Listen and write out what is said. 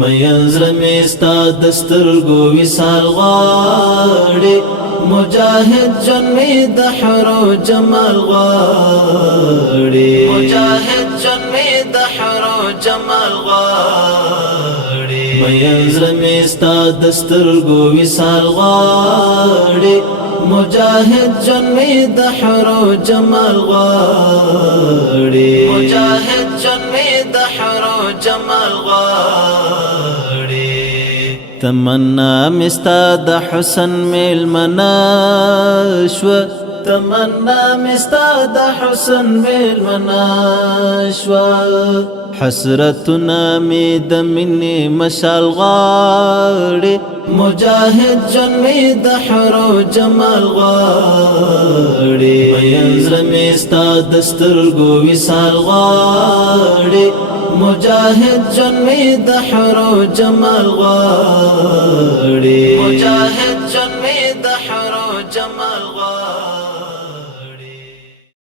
مینزل میستا دسترگو وصال غواړي مجاهد جن می د حرو جمال غواړي مجاهد جن می د حرو جمال غواړي مینزل میستا دسترگو وصال غواړي مجاهد جن می د حرو جمال غواړي مجاهد جن می د حرو جمال غواړي تمنا مستا د حسن میل مناشو تمنا مستا د حسن میل مناشو حسرتنا می د منی مشال غاړي مجاهد جن می د حرو جمال غاړي مینزل میستا دسترګو وصال غاړي مجاهد جن می د حرو جمال غاړي مجاهد جن می د حرو جمال غاړي